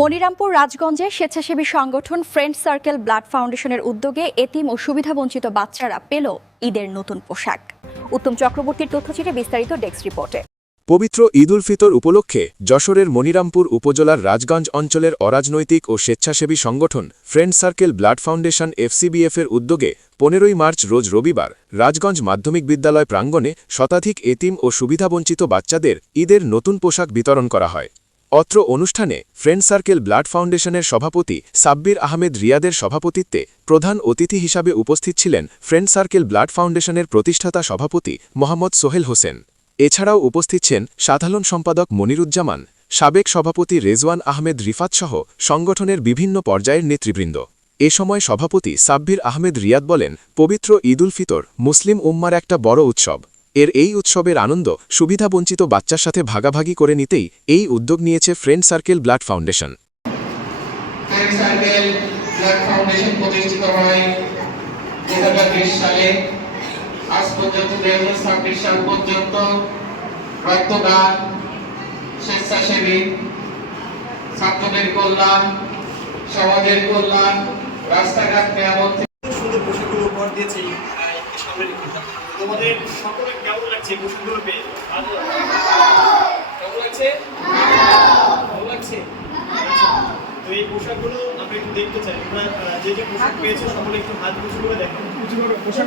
মনিরামপুর রাজগঞ্জে স্বেচ্ছাসেবী সংগঠন friend circle blood ফাউন্ডেশনের উদ্যোগে এতিম ও সুবিধাবঞ্চিত বাচ্চারা পেল ঈদের নতুন পোশাক। উত্তম চক্রবর্তীর তথ্যচিত্রে বিস্তারিত ডেস্ক রিপোর্টে। পবিত্র ঈদ উল ফিতর উপলক্ষে যশোরের মনিরামপুর উপজেলার রাজগঞ্জ অঞ্চলের অরাজনৈতিক ও স্বেচ্ছাসেবী সংগঠন ফ্রেন্ড সার্কেল ব্লাড ফাউন্ডেশন FCBF-এর উদ্যোগে 15 মার্চ রোজ রবিবার রাজগঞ্জ মাধ্যমিক বিদ্যালয় প্রাঙ্গণে শতাধিক এতিম ও সুবিধাবঞ্চিত বাচ্চাদের ঈদের নতুন পোশাক বিতরণ করা হয়। অত্র অনুষ্ঠানে ফ্রেন্ড সার্কেল ব্লাড ফাউন্ডেশনের সভাপতি সাব্বির আহমেদ রিয়াদের সভাপতিত্বে প্রধান অতিথি হিসাবে উপস্থিত ছিলেন ফ্রেন্ড সার্কেল ব্লাড ফাউন্ডেশনের প্রতিষ্ঠাতা সভাপতি মোহাম্মদ সোহেল হোসেন। এছাড়াও উপস্থিত ছিলেন সাধারণ সম্পাদক মনিরুজ্জামান, সাবেক সভাপতি রেজওয়ান আহমেদ রিফাতসহ সংগঠনের বিভিন্ন পর্যায়ের নেতৃবৃন্দ। এ সময় সভাপতি সাব্বির আহমেদ রিয়াদ বলেন, পবিত্র ঈদ উল ফিতর মুসলিম উম্মার একটা বড় উৎসব। এই উৎসবের আনন্দ সুবিধাবঞ্চিত বাচ্চার সাথে ভাগাভাগি করে নিতেই এই উদ্যোগ নিয়েছে friend circle blood foundation. Friend circle blood foundation প্রতিষ্ঠিত হয় 2020 সালে। আজ পর্যন্ত 2026 সাল পর্যন্ত রক্তদান, স্বেচ্ছাসেবী, ছাত্রদের কল্যাণ, সমাজের কল্যাণ, রাস্তাঘাট মেরামত। সুন্দর পোশাকগুলো উপহার দিয়েছি সামনে রেখে। তোমাদের সকলের কেমন লাগছে পোশাকগুলো পেয়ে? কেমন লাগছে? ভালো লাগছে? তো এই পোশাকগুলো আমরা একটু দেখতে চাই। তোমরা যে যে পোশাক পেয়েছো সকলে একটু হাত উঁচু করে দেখো। পোশাক